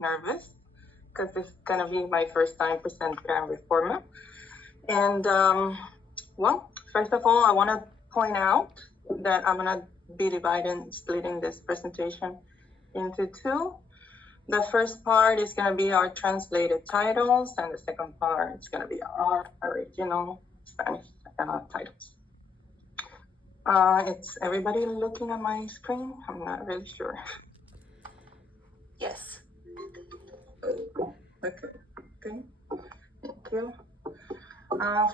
nervous because this is going to be my first time presenting at REFORMA. And well, first of all, I want to point out that I'm going to be splitting this presentation into two. The first part is going to be our translated titles, and the second part is going to be our original Spanish titles. It's everybody looking at my screen? I'm not really sure. Yes. Okay. Thank you.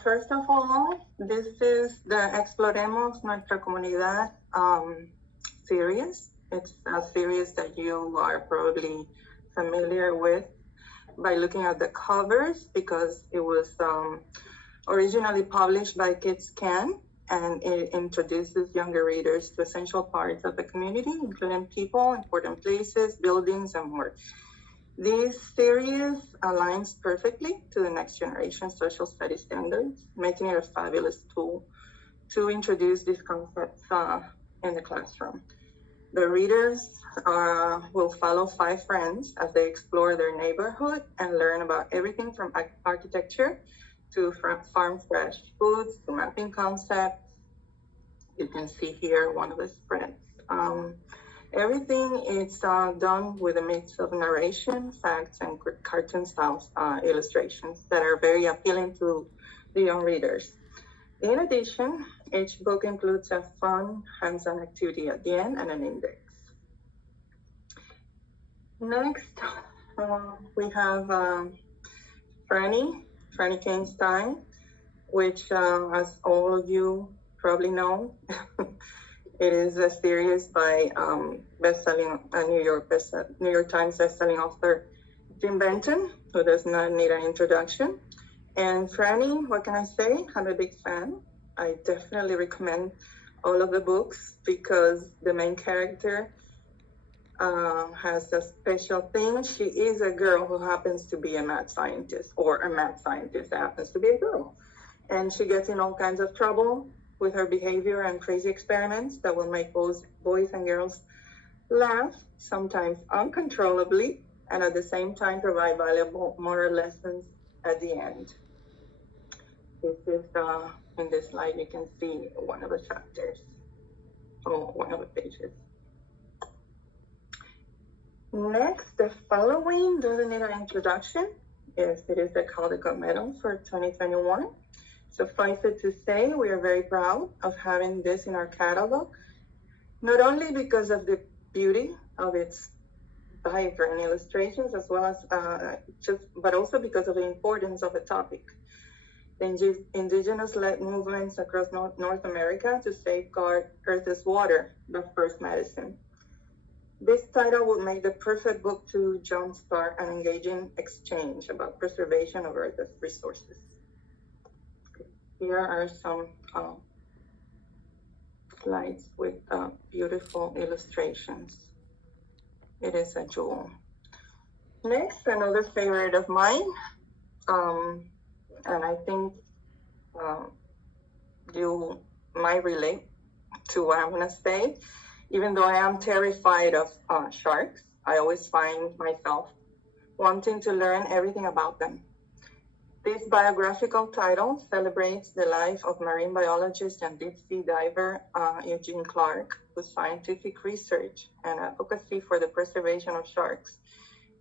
First of all, this is the Exploremos Nuestra Comunidad series. It's a series that you are probably familiar with by looking at the covers, because it was originally published by Kids Can, and it introduces younger readers to essential parts of the community, including people, important places, buildings, and more. This series aligns perfectly to the next generation social studies standards, making it a fabulous tool to introduce these concepts in the classroom. The readers will follow 5 friends as they explore their neighborhood and learn about everything from architecture to farm fresh foods to mapping concepts. You can see here one of the spreads. Everything is done with a mix of narration, facts, and cartoon-style illustrations that are very appealing to the young readers. In addition, each book includes a fun, hands-on activity at the end and an index. Next, we have Franny Kane's Time, which, as all of you probably know, it is a series by New York Times bestselling author Jim Benton, who does not need an introduction. And Franny, what can I say? I'm a big fan. I definitely recommend all of the books because the main character has a special thing. She is a girl who happens to be a mad scientist, or a mad scientist that happens to be a girl. And she gets in all kinds of trouble with her behavior and crazy experiments that will make both boys and girls laugh, sometimes uncontrollably, and at the same time provide valuable moral lessons at the end. This is, in this slide, you can see one of the chapters, or one of the pages. Next, the following doesn't need an introduction. Yes, it is the Caldecott Medal for 2021. Suffice it to say, we are very proud of having this in our catalog, not only because of the beauty of its vibrant illustrations, as well as but also because of the importance of the topic. The indigenous-led movements across North America to safeguard Earth's water, the first medicine. This title would make the perfect book to jumpstart an engaging exchange about preservation of Earth's resources. Here are some slides with beautiful illustrations. It is a jewel. Next, another favorite of mine, and I think you might relate to what I'm gonna say. Even though I am terrified of sharks, I always find myself wanting to learn everything about them. This biographical title celebrates the life of marine biologist and deep sea diver Eugene Clark, whose scientific research and advocacy for the preservation of sharks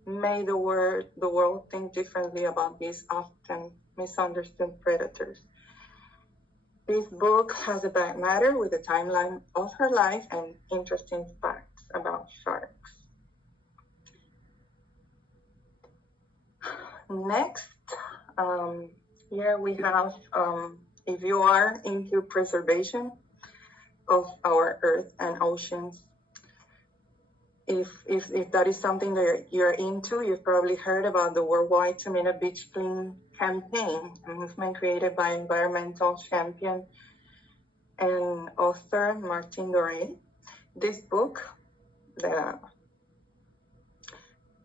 made the world think differently about these often misunderstood predators. This book has a back matter with a timeline of her life and interesting facts about sharks. Next, here we have, if you are into preservation of our earth and oceans, if that is something that you're into, you've probably heard about the Worldwide 2-Minute Beach Clean campaign, a movement created by environmental champion and author Martin Doré.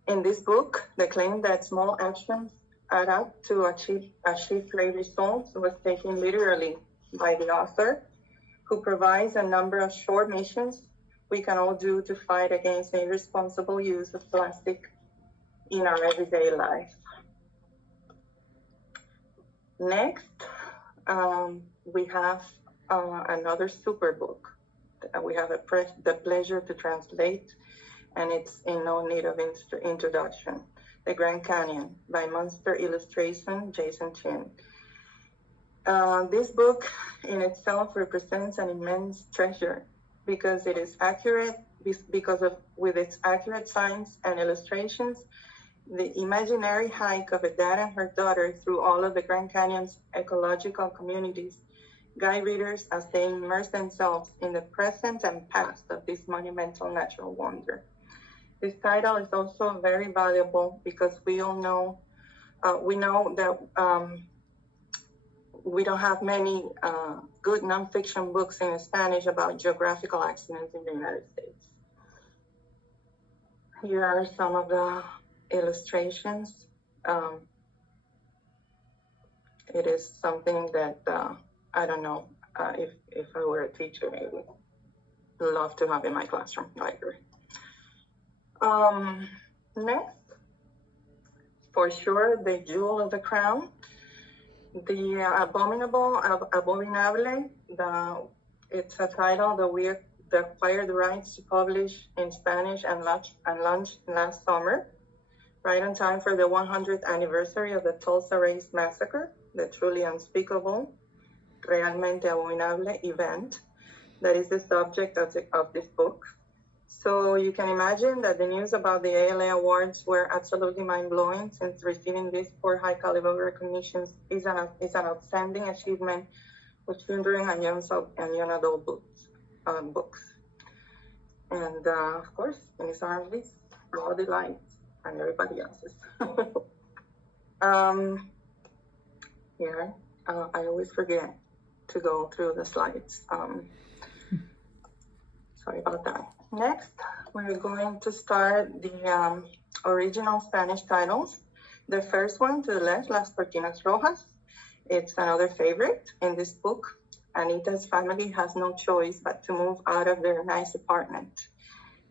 In this book, the claim that small actions add up to achieve great results was taken literally by the author, who provides a number of short missions we can all do to fight against the irresponsible use of plastic in our everyday life. Next, we have another super book that we have the pleasure to translate, and it's in no need of introduction. The Grand Canyon by Monster Illustration, Jason Chin. This book in itself represents an immense treasure because it is accurate, with its accurate signs and illustrations, the imaginary hike of Dad and her daughter through all of the Grand Canyon's ecological communities guide readers as they immerse themselves in the present and past of this monumental natural wonder. This title is also very valuable because we know that we don't have many good nonfiction books in Spanish about geographical accidents in the United States. Here are some of the illustrations. It is something that I don't know if I were a teacher, I would love to have in my classroom library. Next, for sure, the jewel of the crown, the Abominable, it's a title that we acquired the rights to publish in Spanish and launched last summer, right on time for the 100th anniversary of the Tulsa Race Massacre, the truly unspeakable, realmente abominable event that is the subject of this book. So you can imagine that the news about the ALA Awards were absolutely mind-blowing, since receiving these 4 high-caliber recognitions is an outstanding achievement for children and young adult books. And of course, in his arms, all the lights and everybody else's. Here, I always forget to go through the slides. Sorry about that. Next, we're going to start the original Spanish titles. The first one to the left, Las Cortinas Rojas. It's another favorite in this book. Anita's family has no choice but to move out of their nice apartment.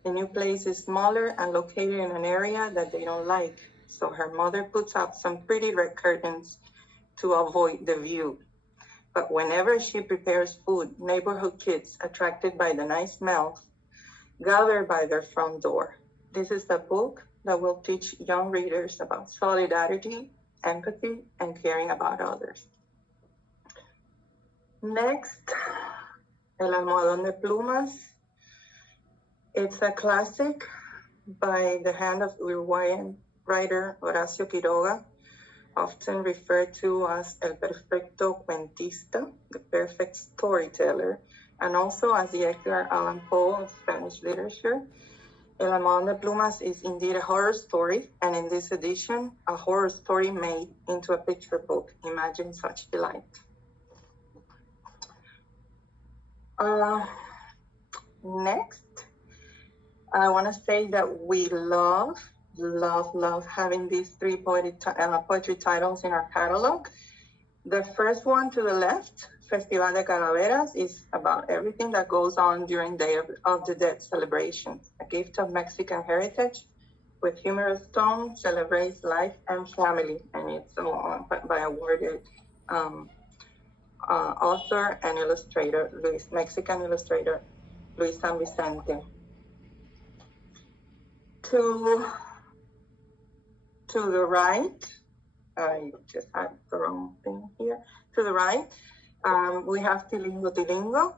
The new place is smaller and located in an area that they don't like, so her mother puts up some pretty red curtains to avoid the view. But whenever she prepares food, neighborhood kids, attracted by the nice smells, gather by their front door. This is a book that will teach young readers about solidarity, empathy, and caring about others. Next, El Almohadón de Plumas. It's a classic by the hand of Uruguayan writer Horacio Quiroga, often referred to as El Perfecto Cuentista, the perfect storyteller, and also as the Edgar Allan Poe of Spanish literature. El Almohadón de Plumas is indeed a horror story, and in this edition, a horror story made into a picture book. Imagine such delight. Next, I want to say that we love having these 3 poetry titles in our catalog. The first one to the left, Festival de Calaveras, is about everything that goes on during Day of the Dead celebrations. A gift of Mexican heritage with humorous tone, celebrates life and family, and it's by awarded author and illustrator, Mexican illustrator, Luis San Vicente. To the right, I just had the wrong thing here. To the right, we have Tilingo Tilingo,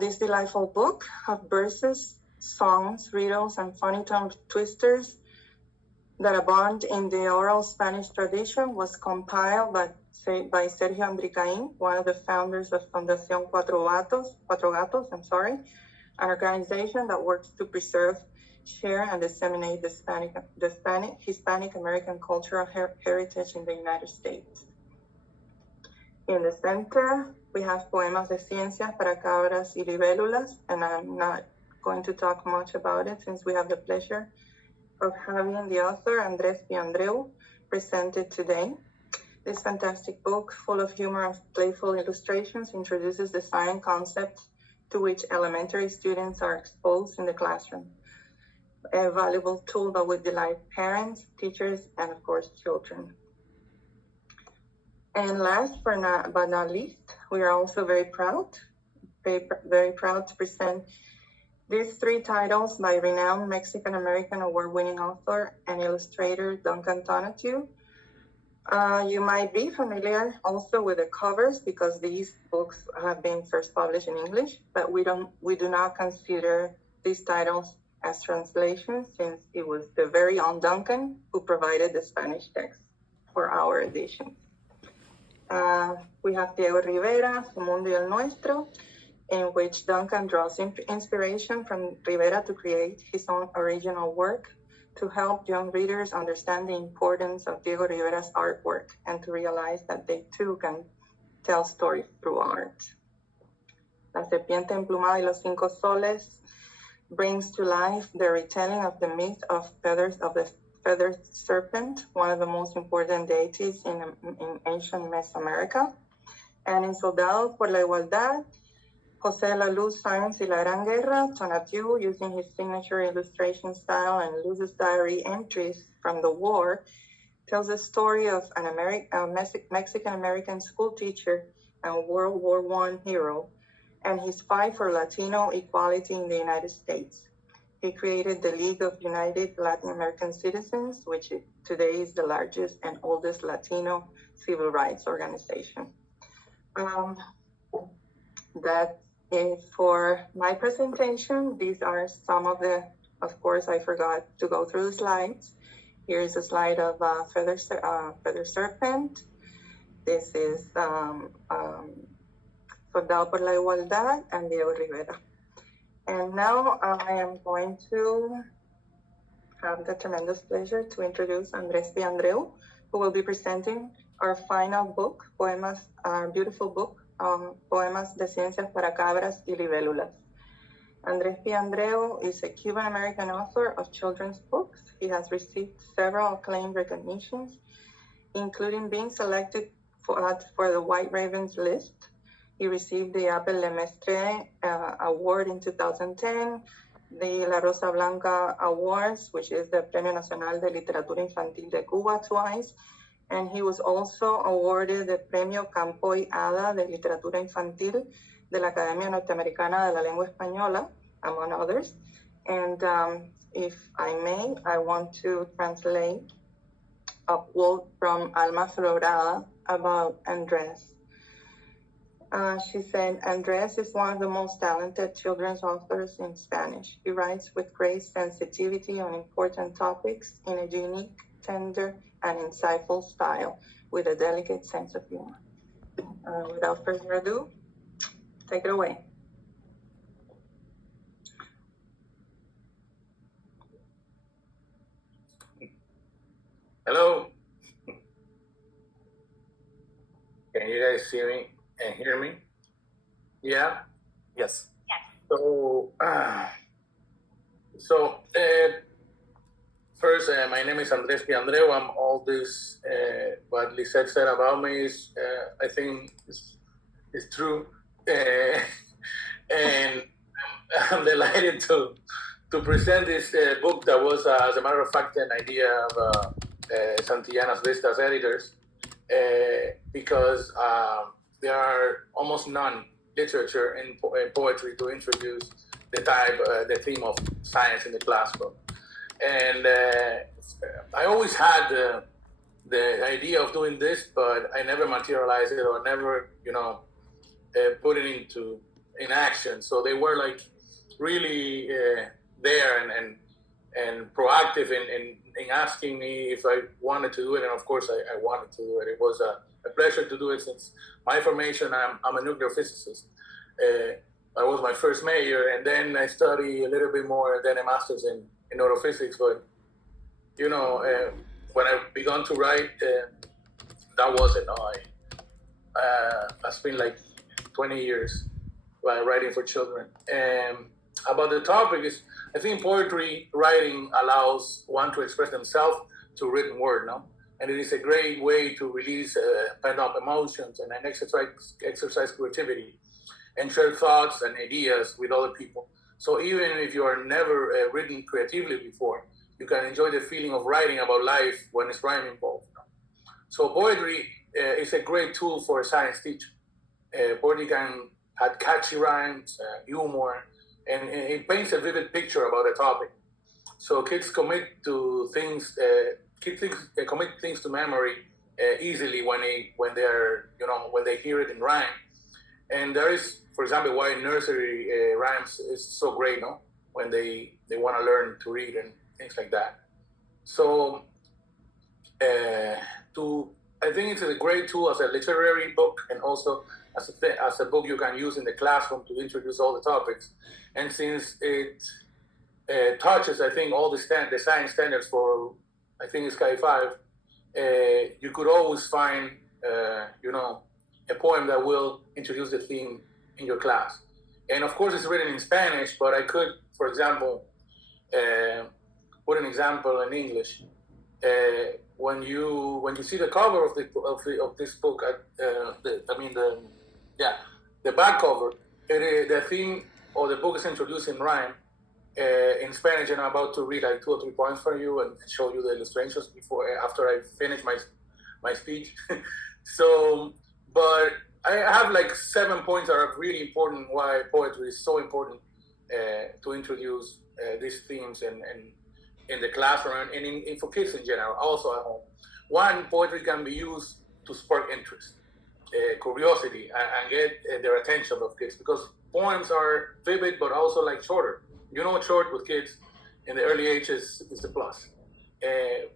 this delightful book of verses, songs, riddles, and funny tongue twisters that abound in the oral Spanish tradition, was compiled by Sergio Andricain, one of the founders of Fundación Cuatro Gatos, an organization that works to preserve, share, and disseminate the Hispanic American cultural heritage in the United States. In the center, we have Poemas de Ciencias para Cabras y Libélulas, and I'm not going to talk much about it since we have the pleasure of having the author, Andreu, presented today. This fantastic book, full of humor and playful illustrations, introduces the science concepts to which elementary students are exposed in the classroom. a valuable tool that would delight parents, teachers, and of course, children. And last but not least, we are also very proud to present these 3 titles by renowned Mexican-American award-winning author and illustrator Duncan Tonatiuh. You might be familiar also with the covers because these books have been first published in English, but we do not consider these titles as translations since it was the very own Duncan who provided the Spanish text for our edition. We have Diego Rivera, Su Mundo y el Nuestro, in which Duncan draws inspiration from Rivera to create his own original work to help young readers understand the importance of Diego Rivera's artwork and to realize that they too can tell stories through art. La Serpiente Emplumada y los 5 Soles brings to life the retelling of the myth of the feathered serpent, one of the most important deities in ancient Mesoamerica. And in Soldados por la Igualdad, José La Luz, Science y la Gran Guerra, Tonatiuh, using his signature illustration style and Luz's diary entries from the war, tells the story of a Mexican-American school teacher and World War I hero, and his fight for Latino equality in the United States. He created the League of United Latin American Citizens, which today is the largest and oldest Latino civil rights organization. That is for my presentation. These are some of course, I forgot to go through the slides. Here's a slide of feather serpent. This is Soldado por la Igualdad and Diego Rivera. And now I am going to have the tremendous pleasure to introduce Andreu, who will be presenting our final book, Poemas, our beautiful book, Poemas de Ciencias para Cabras y Libélulas. Andreu is a Cuban-American author of children's books. He has received several acclaimed recognitions, including being selected for the White Ravens list. He received the Abel Lemestre Award in 2010, the La Rosa Blanca Awards, which is the Premio Nacional de Literatura Infantil de Cuba, twice, and he was also awarded the Premio Campo y Hada de Literatura Infantil de la Academia Norteamericana de la Lengua Española, among others. And if I may, I want to translate a quote from Alma Florada about Andrés. She said, Andrés is one of the most talented children's authors in Spanish. He writes with great sensitivity on important topics in a unique, tender, and insightful style with a delicate sense of humor. Without further ado, take it away. Hello. Can you guys see me and hear me? Yeah? Yes. So, first, my name is Andreu. I'm all this, what Lisset said about me is, I think is true. And I'm delighted to present this book that was, as a matter of fact, an idea of Santillana's Vistas editors, because there are almost none literature in poetry to introduce the theme of science in the classroom. And I always had the idea of doing this, but I never materialized it or never, put it in action. So they were like really there and proactive in asking me if I wanted to do it. And of course I wanted to do it. It was a pleasure to do it since my formation, I'm a nuclear physicist. I was my first major, and then I studied a little bit more, then a master's in neurophysics. But, when I began to write, that wasn't I spent like 20 years writing for children. And about the topic is, I think poetry writing allows one to express themselves through written word, no? And it is a great way to release pent-up emotions and exercise creativity and share thoughts and ideas with other people. So even if you are never written creatively before, you can enjoy the feeling of writing about life when it's rhyme involved. So poetry is a great tool for a science teacher. Poetry can have catchy rhymes, humor, and it paints a vivid picture about a topic. So kids commit to things. Commit things to memory easily when they hear it in rhyme. And there is, for example, why nursery rhymes is so great, no? When they want to learn to read and things like that. So I think it's a great tool as a literary book, and also as a book you can use in the classroom to introduce all the topics. And since it touches, I think, all the science standards for, I think it's K5, you could always find, a poem that will introduce the theme in your class. And of course, it's written in Spanish, but I could, for example, put an example in English. When you see the cover of this book, the back cover, the theme or the book is introduced in rhyme in Spanish, and I'm about to read like 2 or 3 points for you and show you the illustrations after I finish my speech. So, but I have like 7 points that are really important why poetry is so important to introduce these themes and in the classroom and for kids in general, also at home. One, poetry can be used to spark interest, curiosity, and get their attention of kids, because poems are vivid but also like shorter. Short with kids in the early ages is a plus.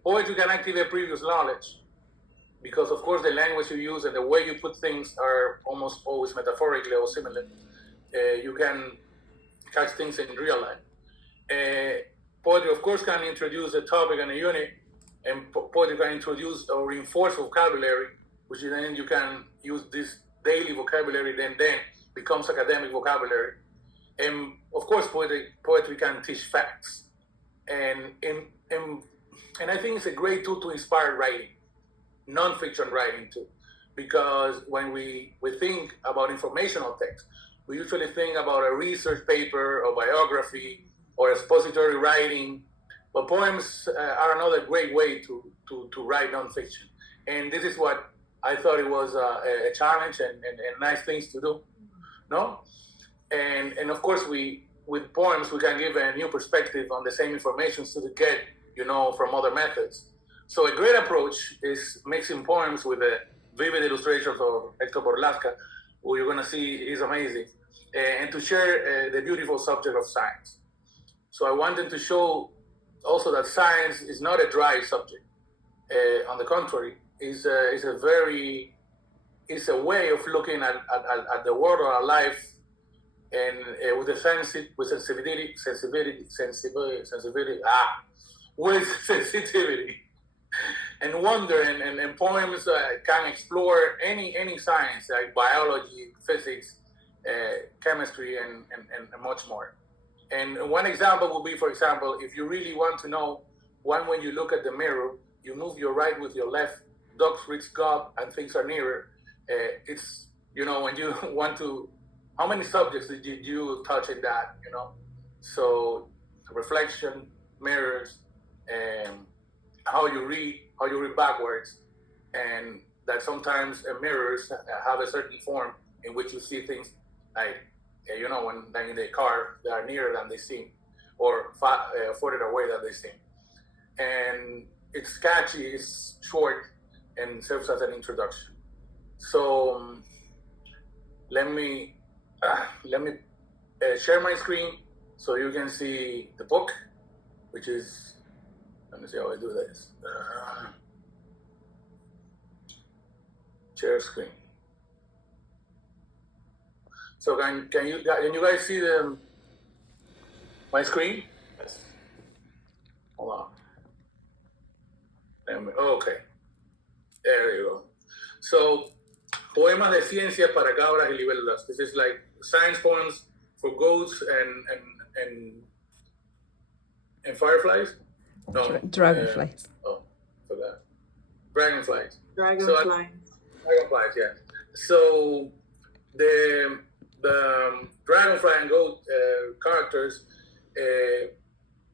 Poetry can activate previous knowledge, because of course the language you use and the way you put things are almost always metaphorically or similar. You can catch things in real life. Poetry, of course, can introduce a topic and a unit, and poetry can introduce or reinforce vocabulary, which then you can use this daily vocabulary, then becomes academic vocabulary. And of course, poetry can teach facts, and I think it's a great tool to inspire writing, non-fiction writing too, because when we think about informational text, we usually think about a research paper or biography or expository writing, but poems are another great way to write nonfiction. And this is what I thought it was a challenge and nice things to do, no? And of course, with poems, we can give a new perspective on the same information to get, from other methods. So a great approach is mixing poems with the vivid illustrations of Hector Borlasca, who you're gonna see is amazing, and to share the beautiful subject of science. So I wanted to show also that science is not a dry subject. On the contrary, it's a way of looking at the world or our life, and with sensitivity, and wonder. And poems can explore any science like biology, physics, chemistry, and much more. And one example would be, for example, if you really want to know when you look at the mirror, you move your right with your left, dogs reach God, and things are nearer. It's, when you want to, how many subjects did you touch in that, So reflection, mirrors, and how you read backwards, and that sometimes mirrors have a certain form in which you see things like, when they're in the car, they are nearer than they seem, or further away than they seem. And it's catchy, it's short, and serves as an introduction. So let me share my screen so you can see the book, which is, let me see how I do this. Share screen. So can you guys see my screen? Yes. Hold on. Okay. There you go. So, poemas de ciencia para cabras y libélulas. This is like science poems for goats and fireflies. No, dragonflies. Forgot. Dragonflies. Dragonflies. Dragonflies, yeah. So the dragonfly and goat characters,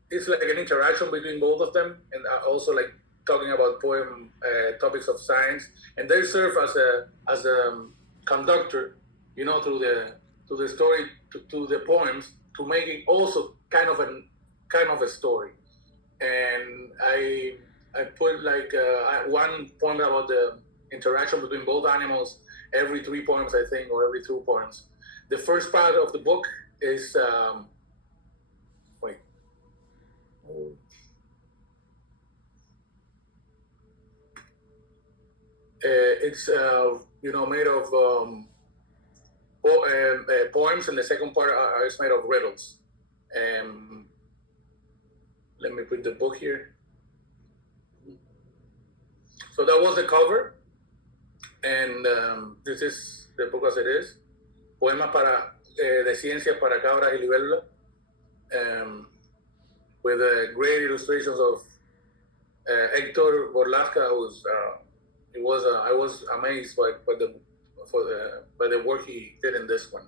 it's like an interaction between both of them, and also like talking about poem topics of science, and they serve as a conductor, you know, through the story, to the poems, to make it also kind of a story. And I put like one poem about the interaction between both animals every 3 poems, I think, or every 2 poems. The first part of the book is it's you know, made of poems, and the second part is made of riddles. Let me put the book here. So that was the cover, and this is the book as it is. Poemas de ciencia para cabras y libélulas, with great illustrations of Hector Borlasca, who's I was amazed by the work he did in this one.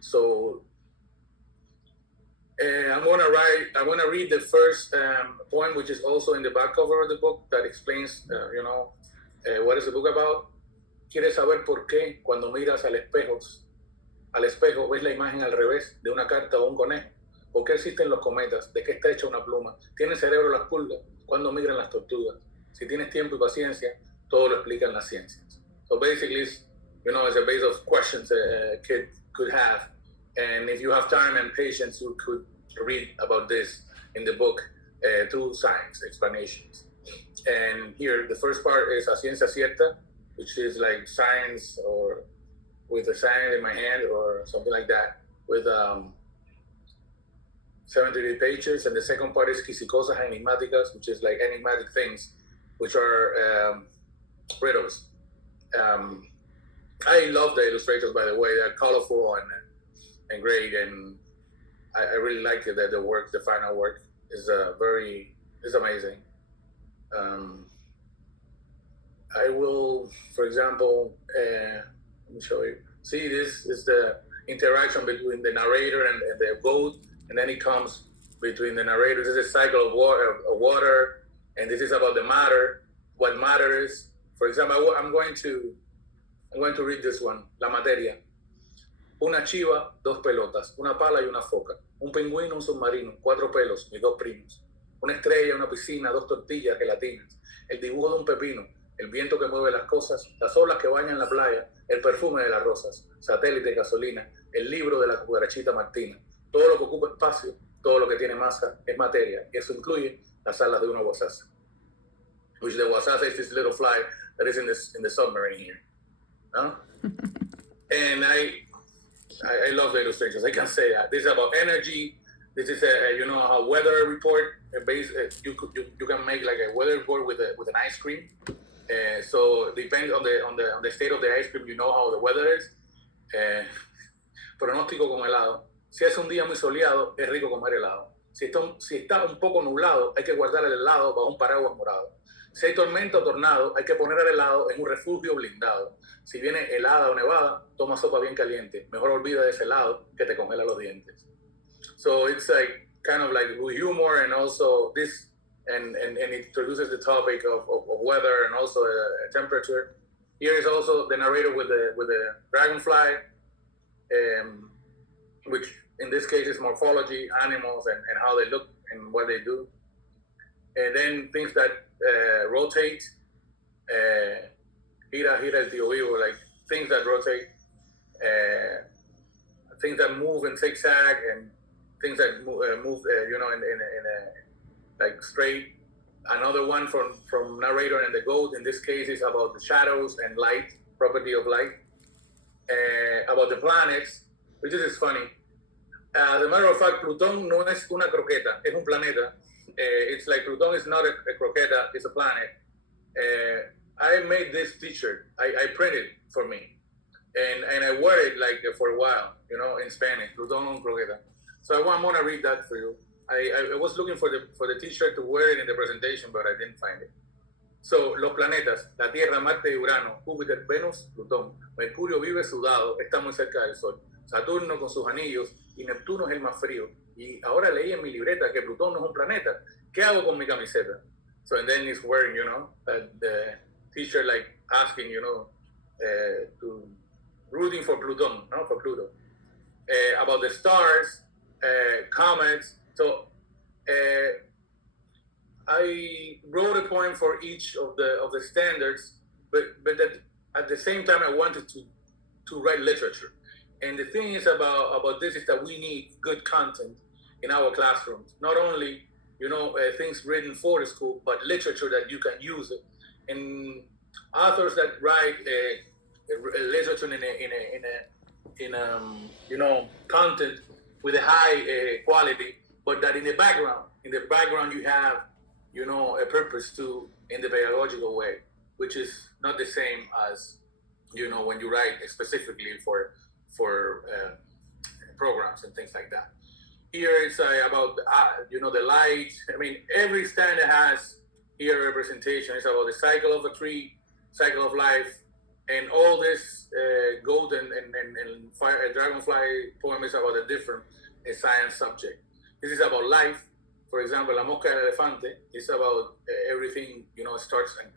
So I'm gonna read the first poem, which is also in the back cover of the book, that explains you know, what is the book about. ¿Quieres saber por qué cuando miras al espejo ves la imagen al revés de una carta o un conejo? ¿Por qué existen los cometas? ¿De qué está hecha una pluma? ¿Tienen cerebro las pulgas? ¿Cuándo migran las tortugas? Si tienes tiempo y paciencia, todo lo explican las ciencias. So basically, you know, it's a base of questions a kid could have. And if you have time and patience, you could read about this in the book through science explanations. And here, the first part is a ciencia cierta, which is like science, or with a sign in my hand or something like that, with 73 pages. And the second part is quisicosas enigmáticas, which is like enigmatic things, which are riddles. I love the illustrations, by the way. They're colorful and great, and I really like it, that the work, the final work, is amazing. I will, for example, let me show you. See, this is the interaction between the narrator and the goat, and then it comes between the narrator. This is a cycle of water, and this is about the matter, what matter is. For example, I'm going to read this one, La Materia. Una chiva, 2 pelotas, una pala y una foca, un pingüino, un submarino, 4 pelos, mis 2 primos, una estrella, una piscina, 2 tortillas, gelatinas, el dibujo de un pepino, el viento que mueve las cosas, las olas que bañan la playa, el perfume de las rosas, satélite, gasolina, el libro de la cucarachita Martina. Todo lo que ocupa espacio, todo lo que tiene masa es materia, y eso incluye las alas de una guasaza. Which the guasaza is this little fly that is in the submarine here. Huh? And I love the illustrations. I can say that. This is about energy. This is a weather report. You can make like a weather report with an ice cream. So depends on the state of the ice cream, you know how the weather is. Pronóstico con helado. Si es un día muy soleado, es rico comer helado. Si está un poco nublado, hay que guardar el helado bajo un paraguas morado. Si hay tormenta o tornado, hay que poner el helado en un refugio blindado. Si viene helada o nevada, toma sopa bien caliente. Mejor olvida de ese helado que te congela los dientes. So it's like kind of like humor, and also this, and it introduces the topic of weather and also temperature. Here is also the narrator with the dragonfly, which in this case is morphology, animals, and how they look and what they do. And then things that rotate, gira el tío vivo, like things that rotate, things that move in zigzag, and things that move in a like straight. Another one from narrator and the goat, in this case, is about the shadows and light, property of light, about the planets, which is funny. As a matter of fact, Plutón no es una croqueta, es un planeta. It's like Plutón is not a croqueta, it's a planet. I made this t-shirt. I printed for me, and I wore it like for a while, in Spanish, Plutón un croqueta. So I'm gonna read that for you. I was looking for the t-shirt to wear it in the presentation, but I didn't find it. So, los planetas, la Tierra, Marte y Urano, Júpiter, Venus, Plutón. Mercurio vive sudado, está muy cerca del Sol. Saturno con sus anillos y Neptuno es el más frío. Y ahora leí en mi libreta que Plutón no es un planeta. ¿Qué hago con mi camiseta? So and then he's wearing, the t-shirt like asking, to rooting for Pluton, no, for Pluto. About the stars, comets. So I wrote a poem for each of the standards, but that at the same time I wanted to write literature. And the thing is about this is that we need good content in our classrooms. Not only things written for the school, but literature that you can use it. And authors that write literature in content with a high quality, but that in the background you have a purpose to in the pedagogical way, which is not the same as when you write specifically for programs and things like that. Here it's about the light. I mean, every standard has here a representation. It's about the cycle of a tree, cycle of life, and all this goat and fire, dragonfly poem is about a different science subject. This is about life. For example, La Mosca del Elefante is about everything starts and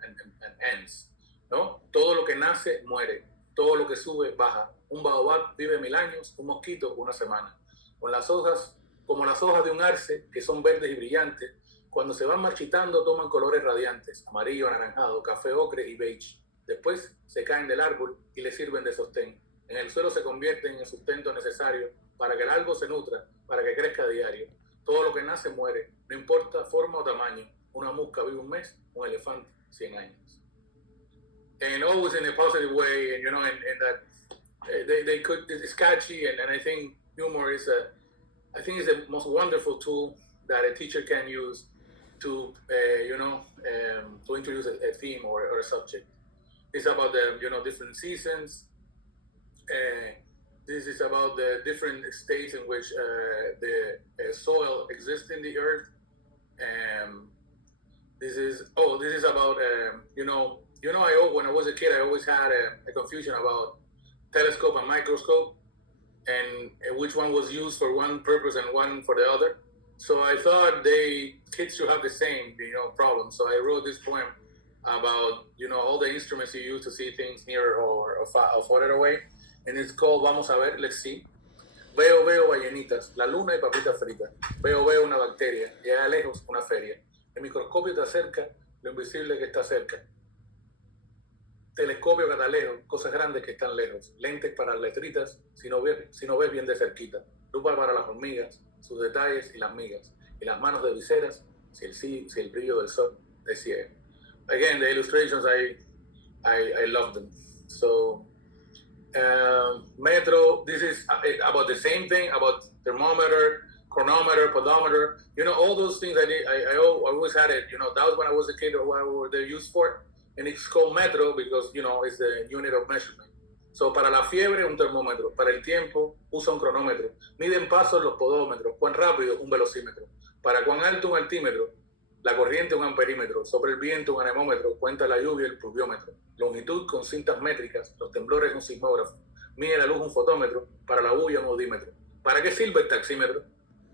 ends. ¿No? Todo lo que nace muere, todo lo que sube baja. Un baobab vive 1000 años, un mosquito 1 semana. Con las hojas, como las hojas de un arce, que son verdes y brillantes, cuando se van marchitando toman colores radiantes, amarillo, anaranjado, café, ocre y beige. Después se caen del árbol y le sirven de sostén. En el suelo se convierten en el sustento necesario para que el árbol se nutra, para que crezca a diario. Todo lo que nace muere, no importa forma o tamaño. Una mosca vive 1 mes, un elefante 100 años. And always in a positive way, and and that they could. It's catchy, and I think humor is the most wonderful tool that a teacher can use to to introduce a theme or a subject. It's about the different seasons. This is about the different states in which the soil exists in the earth. This is about when I was a kid, I always had a confusion about telescope and microscope, and which one was used for one purpose and one for the other. So I thought kids should have the same problem. So I wrote this poem about all the instruments you use to see things near or farther away, and it's called Vamos a ver, let's see. Veo ballenitas, la luna y papitas fritas. Veo una bacteria y allá lejos una feria. El microscopio te acerca lo invisible que está cerca. Telescopio catalejo, cosas grandes que están lejos. Lentes para las letritas, si no ves bien de cerquita. Lupa para las hormigas, sus detalles y las migas. Y las manos de viseras, si el brillo del sol te ciega. Again, the illustrations, I love them. So, metro, this is about the same thing, about thermometer, chronometer, pedometer, all those things I always had it, that was when I was a kid or what they used for, and it's called metro because, it's the unit of measurement. So, para la fiebre, un termómetro, para el tiempo, usa un cronómetro, miden pasos los podómetros, cuán rápido, un velocímetro, para cuán alto, un altímetro, la corriente, un amperímetro, sobre el viento, un anemómetro, cuenta la lluvia, el pluviómetro, longitud con cintas métricas, los temblores, un sismógrafo, mide la luz, un fotómetro, para la bulla, un odímetro. ¿Para qué sirve el taxímetro?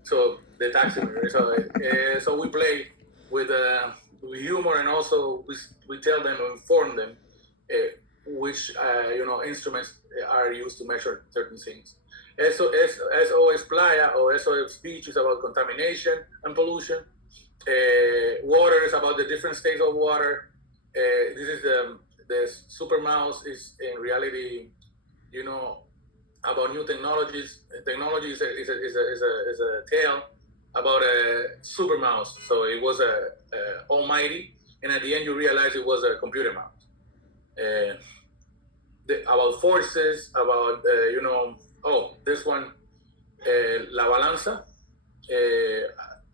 So, the taximeter. So we play with humor, and also we tell them, inform them which instruments are used to measure certain things. Eso es playa, or eso es speech is about contamination and pollution. Water is about the different states of water. This is the super mouse is in reality, about new technologies. Technology is a tale about a super mouse. So it was a almighty, and at the end you realize it was a computer mouse. About forces, about this one, La Balanza.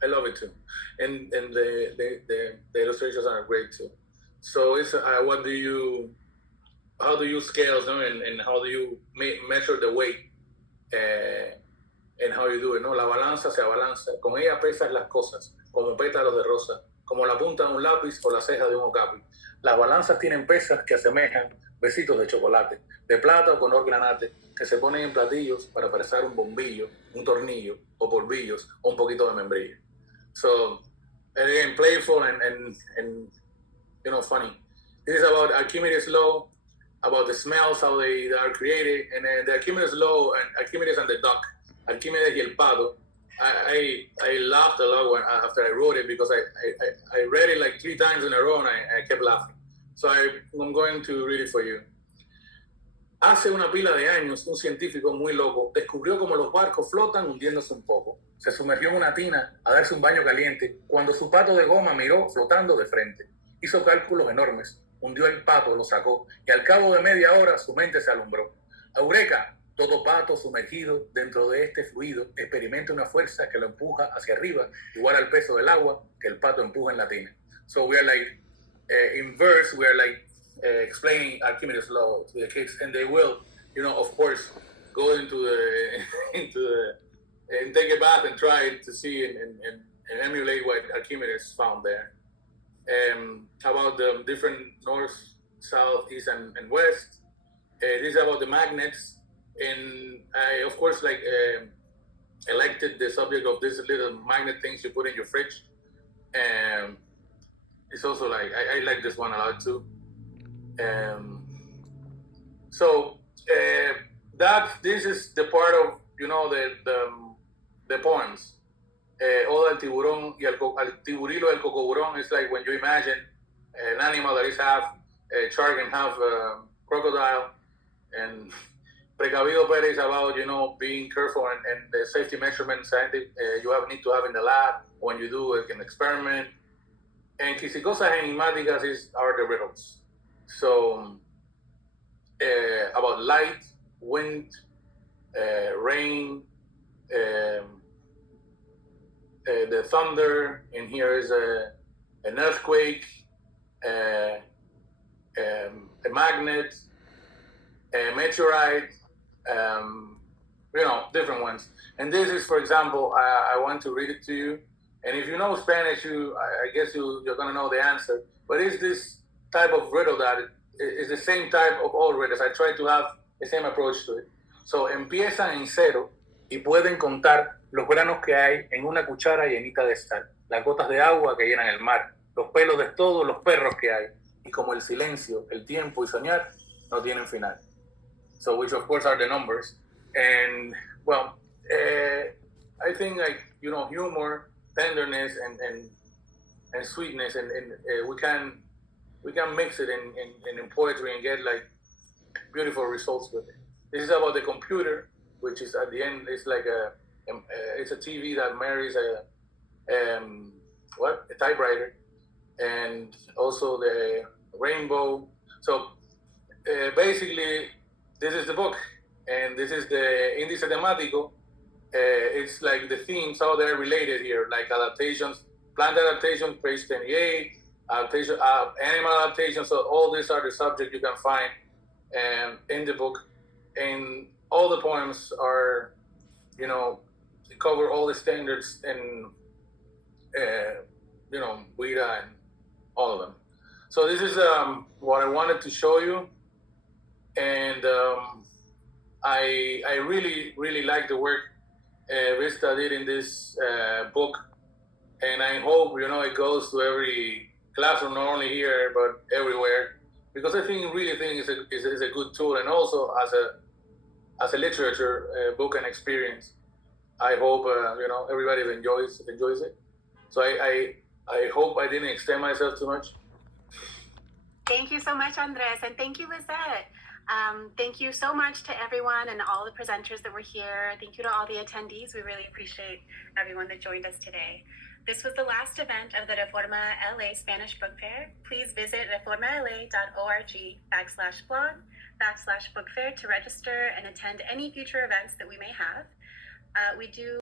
I love it too, and the illustrations are great too. So it's how do you scale, and how do you measure the weight, and how you do it, La balanza se abalanza, con ella pesas las cosas, como pétalos de rosa, como la punta de un lápiz o la ceja de un okapi. Las balanzas tienen pesas que asemejan besitos de chocolate, de plata o color granate, que se ponen en platillos para parecer un bombillo, un tornillo, o polvillos, o un poquito de membrillo. So, and again, playful and you know, funny. This is about Archimedes' law, about the smells, how they are created, and then the Archimedes' law and Archimedes and the duck, Archimedes y el pato. I laughed a lot after I wrote it because I read it like 3 times in a row and I kept laughing. So I'm going to read it for you. Hace una pila de años, un científico muy loco descubrió cómo los barcos flotan hundiéndose un poco. Se sumergió en una tina a darse un baño caliente cuando su pato de goma miró flotando de frente. Hizo cálculos enormes, hundió el pato, lo sacó y al cabo de media hora su mente se alumbró. ¡Eureka! Todo pato sumergido dentro de este fluido experimenta una fuerza que lo empuja hacia arriba, igual al peso del agua que el pato empuja en la tina. So we are like, in verse, we are like explaining Archimedes' law to the kids, and they will, you know, of course, go into the and take a bath and try to see and emulate what Archimedes found there. About the different north, south, east, and west. This is about the magnets. And I, of course, like elected the subject of this little magnet things you put in your fridge. It's also like, I like this one a lot too. So this is the part of, you know, the poems. Oda al tiburón y al tiburilo del cocoburón is like when you imagine an animal that is half shark and half crocodile, and Precavido Pérez is about, you know, being careful and the safety measurements you need to have in the lab when you do an experiment. And Quisicosas enigmáticas are the riddles. So about light, wind, rain, the thunder, and here is an earthquake, a magnet, a meteorite, you know, different ones. And this is, for example, I want to read it to you. And if you know Spanish, I guess you're going to know the answer. But it's this type of riddle that is the same type of all riddles. I try to have the same approach to it. So, empiezan en cero y pueden contar los granos que hay en una cuchara llenita de sal, las gotas de agua que llenan el mar, los pelos de todos los perros que hay. Y como el silencio, el tiempo y soñar no tienen final. So, which of course are the numbers. And, well, I think, like, you know, humor, tenderness, and sweetness, and we can mix it in poetry and get, like, beautiful results with it. This is about the computer, which is at the end, it's like it's a TV that marries a typewriter, and also the rainbow. So basically, this is the book, and this is the Índice Temático. It's like the themes, how they're related here, like adaptations, plant adaptation, page 28, adaptation, animal adaptation. So all these are the subjects you can find in the book. And all the poems are, you know, cover all the standards and, you know, Guida and all of them. So this is what I wanted to show you. And I really, really like the work Vista did in this book. And I hope, you know, it goes to every classroom, not only here, but everywhere. Because I really think it's a good tool. And also as a literature book and experience, I hope, you know, everybody enjoys it. So I hope I didn't extend myself too much. Thank you so much, Andres, and thank you, Lisset. Thank you so much to everyone and all the presenters that were here. Thank you to all the attendees. We really appreciate everyone that joined us today. This was the last event of the Reforma LA Spanish Book Fair. Please visit reformala.org/blog/book fair to register and attend any future events that we may have. We do